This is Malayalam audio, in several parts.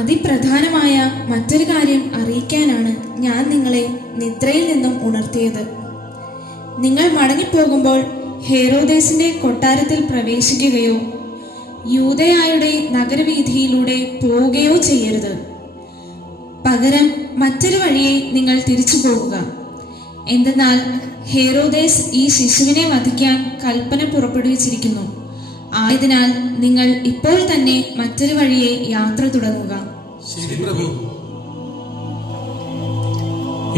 അതിപ്രധാനമായ മറ്റൊരു കാര്യം അറിയിക്കാനാണ് ഞാൻ നിങ്ങളെ നിദ്രയിൽ നിന്നും ഉണർത്തിയത്. നിങ്ങൾ മടങ്ങിപ്പോകുമ്പോൾ ഹേറോദേസിന്റെ കൊട്ടാരത്തിൽ പ്രവേശിക്കുകയോ യൂദയായുടെ നഗരവീഥിയിലൂടെ പോവുകയോ ചെയ്യരുത്. പകരം മറ്റൊരു വഴിയെ നിങ്ങൾ തിരിച്ചു പോകുക. എന്തെന്നാൽ ഹേറോദേസ് ഈ ശിശുവിനെ വധിക്കാൻ കൽപ്പന പുറപ്പെടുവിച്ചിരിക്കുന്നു. ആയതിനാൽ നിങ്ങൾ ഇപ്പോൾ തന്നെ മറ്റൊരു വഴിയെ യാത്ര തുടങ്ങുക.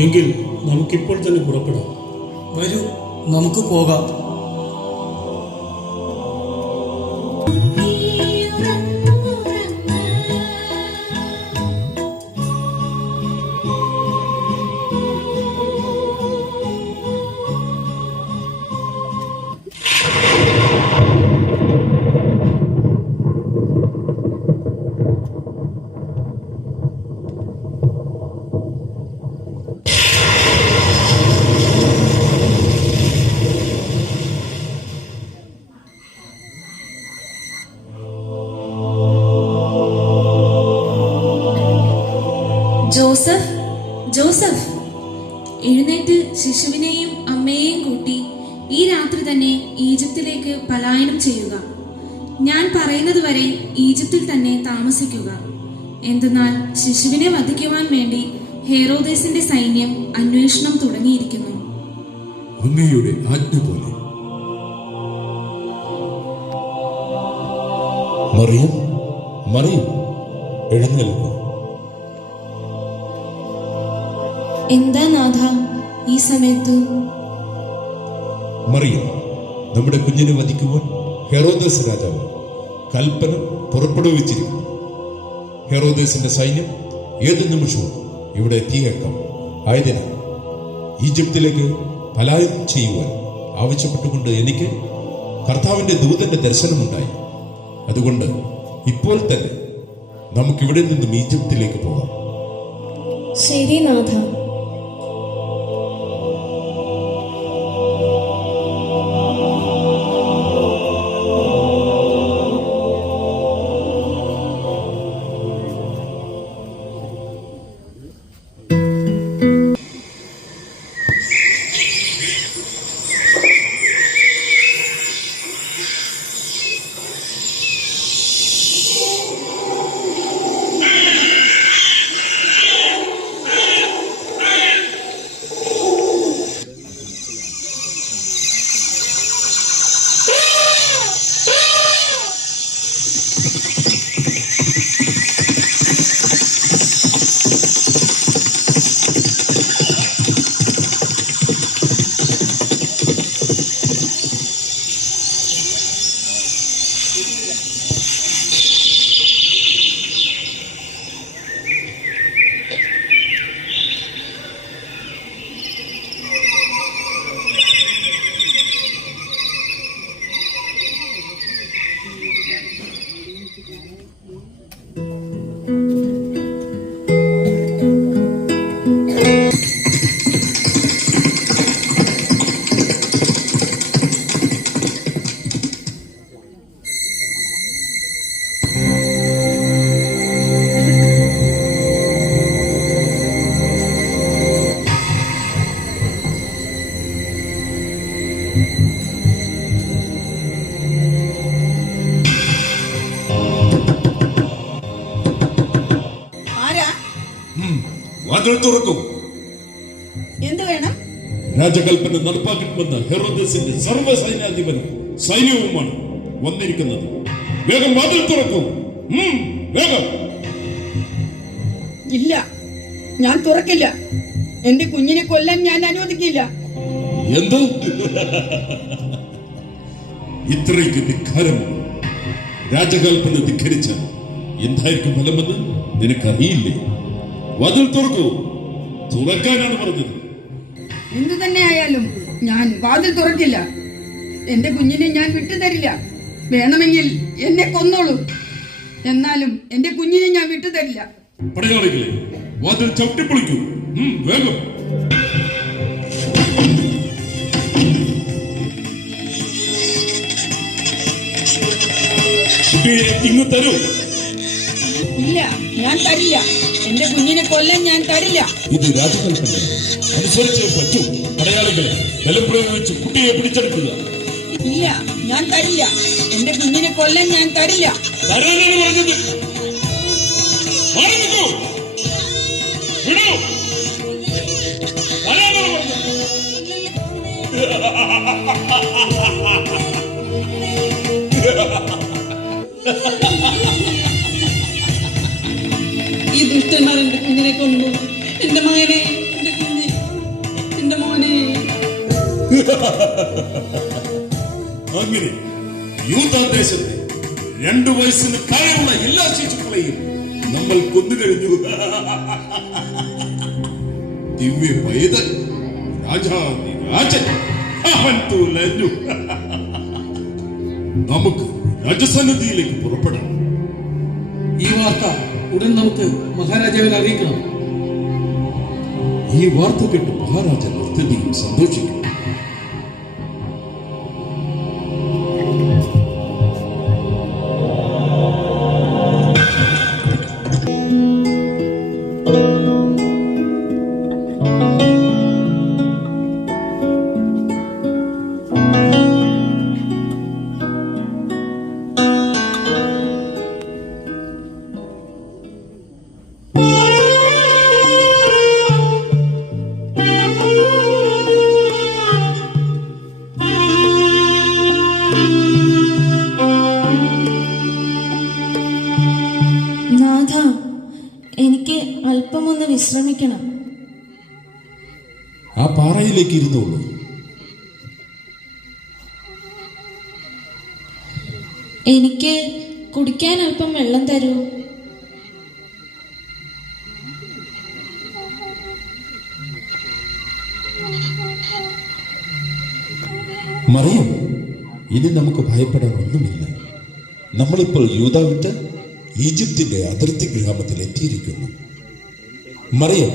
എങ്കിൽ നമുക്കിപ്പോൾ തന്നെ പുറപ്പെടാം. വരൂ, നമുക്ക് പോകാം. ജോസഫ്, എഴുന്നേറ്റ് ശിശുവിനെയും അമ്മയെയും കൂട്ടി ഈ രാത്രി തന്നെ ഈജിപ്തിലേക്ക് പലായനം ചെയ്യുക. ഞാൻ പറയുന്നത് വരെ ഈജിപ്തിൽ തന്നെ താമസിക്കുക. എന്തെന്നാൽ ശിശുവിനെ വധിക്കുവാൻ വേണ്ടി ഹേറോദേസിന്റെ സൈന്യം അന്വേഷണം തുടങ്ങിയിരിക്കുന്നു. അങ്ങയുടെ ആജ്ഞ പോലെ. മറിയം, എഴുന്നേൽക്കൂ. എന്താ നാഥ ഈ സമയത്ത്? മറിയം, നമ്മുടെ കുഞ്ഞിനെ വധിക്കുവാൻ ഹെറോദേസ് രാജാവ് കൽപ്പന പുറപ്പെടുവിച്ചിരിക്കുന്നു. ഹെറോദേസിന്റെ സൈന്യം ഏത് നിമിഷവും ഇവിടെ എത്തിയേക്കാം. ആയതിനാൽ ഈജിപ്തിലേക്ക് പലായനം ചെയ്യുവാൻ ആവശ്യപ്പെട്ടുകൊണ്ട് എനിക്ക് കർത്താവിന്റെ ദൂതന്റെ ദർശനമുണ്ടായി. അതുകൊണ്ട് ഇപ്പോൾ തന്നെ നമുക്കിവിടെ നിന്നും ഈജിപ്തിലേക്ക് പോകാം. ശരി നാഥ. വാതിൽ തുറക്കും. എന്ത് വേണം? രാജകൽപ്പന നടപ്പാക്കണമെന്ന് ഹെറോദേസിന്റെ സർവ്വ സൈന്യാധിപനും സൈന്യവുമാണ് വന്നിരിക്കുന്നത്. വേഗം വാതിൽ തുറക്കും. വേഗം. ഇല്ല, ഞാൻ തുറക്കില്ല. എന്റെ കുഞ്ഞിനെ കൊല്ലാൻ ഞാൻ അനുവദിക്കില്ല. എന്ത്? ഇത്രയ്ക്ക് ധിക്കാരമോ? രാജകൽപ്പന ധിക്കരിച്ചാൽ എന്തായിരിക്കും ഫലമെന്ന് നിനക്കറിയില്ലേ? വാതിൽ തുറക്കൂ. തുറക്കാനാണ് പറഞ്ഞത്. എന്തു തന്നെ ആയാലും ഞാൻ വാതിൽ തുറക്കില്ല. എന്റെ കുഞ്ഞിനെ ഞാൻ വിട്ടുതരില്ല. വേണമെങ്കിൽ എന്നെ കൊന്നോളൂ, എന്നാലും എന്റെ കുഞ്ഞിനെ ഞാൻ വിട്ടുതരില്ല. പടയാളികളെ, വാതിൽ ചവിട്ടിപ്പൊളിക്കൂ. വേഗം. കുട്ടിയെ ഇങ്ങ് തരൂ. ഇല്ല, ഞാൻ തരില്ല. എന്റെ കുഞ്ഞിനെ കൊല്ലാൻ ഞാൻ തരില്ല. ഇത് രാജകൽപ്പന, അനുസരിച്ചേ പറ്റൂ. പടയാളികളെ ബലം പ്രയോഗിച്ച് കുട്ടിയെ പിടിച്ചെടുക്കുക. ഇല്ല, ഞാൻ തരില്ല. എന്റെ കുഞ്ഞിനെ കൊല്ലാൻ ഞാൻ തരില്ല. തരാനാണ് പറഞ്ഞത്. മാറി നിൽക്കൂ. വിടൂ. തരാനാണ് പറഞ്ഞത്. ഈ ദുഷ്ടന്മാർ എന്റെ കുഞ്ഞിനെ കൊന്നു. എന്റെ മകനെ, എന്റെ കുഞ്ഞ്, എന്റെ മോനെ. അങ്ങനെ യൂദാദേശത്തെ 2 വയസ്സിന് താഴെയുള്ള എല്ലാ ശിശുക്കളെയും നമ്മൾ കൊന്നുകഴിഞ്ഞു. ദിവ്യ പൈതൽ രാജൻ അവൻ തുലഞ്ഞു. നമുക്ക് രാജസന്നിധിയിലേക്ക് പുറപ്പെടാം. ഈ വാർത്ത ഉടൻ നമുക്ക് മഹാരാജാവിനെ അറിയിക്കണം. ഈ വാർത്ത കേട്ട് മഹാരാജൻ അത്യധികം സന്തോഷിക്കും. നാഥ, എനിക്ക് അല്പമൊന്ന് വിശ്രമിക്കണം. ആ പാറയിലേക്ക് ഇരുന്നോളൂ. എനിക്ക് കുടിക്കാൻ അല്പം വെള്ളം തരൂ. മറിയം, ഇനി നമുക്ക് ഭയപ്പെടാൻ ഒന്നുമില്ല. നമ്മളിപ്പോൾ യൂദ വിട്ട് ഈജിപ്തിന്റെ അതിർത്തി ഗ്രാമത്തിൽ എത്തിയിരിക്കുന്നു. മറിയം,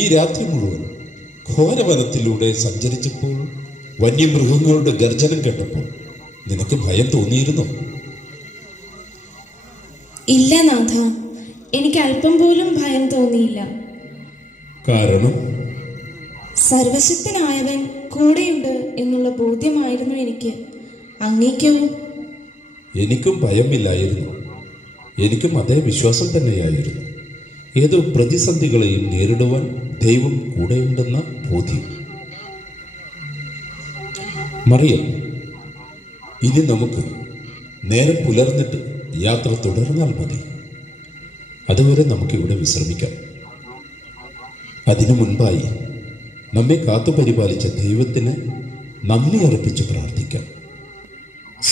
ഈ രാത്രി മുഴുവൻ ഘോരവനത്തിലൂടെ സഞ്ചരിച്ചപ്പോൾ വന്യമൃഗങ്ങളുടെ ഗർജനം കേട്ടപ്പോൾ നിനക്ക് ഭയം തോന്നിയിരുന്നോ? ഇല്ല നാഥ, എനിക്ക് അല്പം പോലും ഭയം തോന്നിയില്ല. കാരണം സർവശക്തനായവൻ കൂടെയുണ്ട് എന്നുള്ള ബോധ്യമായിരുന്നു എനിക്ക്. അങ്ങേക്കോ? എനിക്കും ഭയമില്ലായിരുന്നു. എനിക്കും അതേ വിശ്വാസം തന്നെയായിരുന്നു. ഏതോ പ്രതിസന്ധികളെയും നേരിടുവാൻ ദൈവം കൂടെയുണ്ടെന്ന ബോധ്യം. മറിയം, ഇനി നമുക്ക് നേരം പുലർന്നിട്ട് യാത്ര തുടർന്നാൽ മതി. അതുവരെ നമുക്കിവിടെ വിശ്രമിക്കാം. അതിനു മുൻപായി നമ്മെ കാത്തുപരിപാലിച്ച ദൈവത്തിന് നന്ദി അർപ്പിച്ച് പ്രാർത്ഥിക്കാം.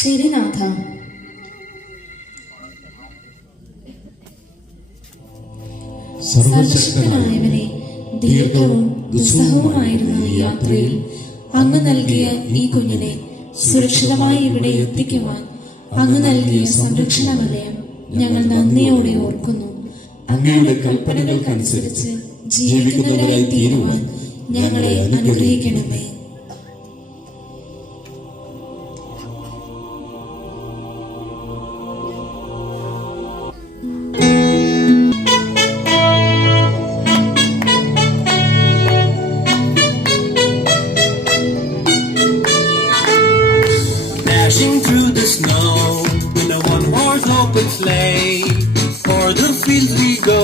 ശരി നാഥ. സർവശക്തനായവനെ, ദീർഘവും ദുസ്സഹവുമായിരുന്ന ഈ യാത്രയിൽ അങ്ങ് നൽകിയ ഈ കുഞ്ഞിനെ സുരക്ഷിതമായി ഇവിടെ എത്തിക്കുവാൻ അങ്ങ് നൽകിയ സംരക്ഷണ വലയം ഞങ്ങൾ നന്ദിയോടെ ഓർക്കുന്നു. അങ്ങയുടെ കൽപ്പനകൾക്കനുസരിച്ച് ജീവിക്കുന്നവരായി തീരുവാൻ ഞങ്ങളെ അനുഗ്രഹിക്കണമേ. Dashing through the snow in a one-horse open sleigh, for the fields we go,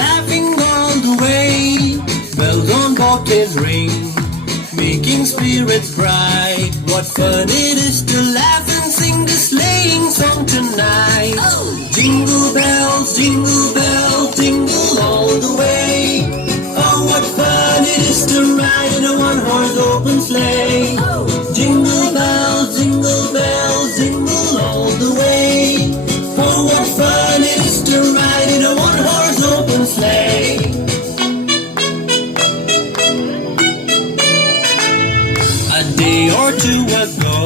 laughing all the way. Bells on bobtails ring, making spirits bright. What fun it is to laugh and sing this sleighing song tonight! Oh. Jingle bells, jingle all the way. Oh, what fun it is to ride in a one-horse open sleigh! Oh. Jingle bells, jingle all the way. Oh, what fun it is to ride in a one-horse open sleigh. A day or two ago,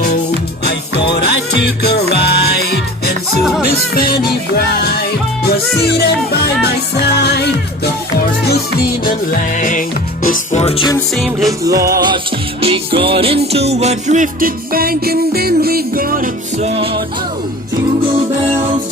I thought I'd take a ride, and soon Miss Fanny Bride was seated by my side. The horse was lean and lank, misfortune seemed his lot. We got into a drifted bank and then we got upsot. Oh. Jingle bells,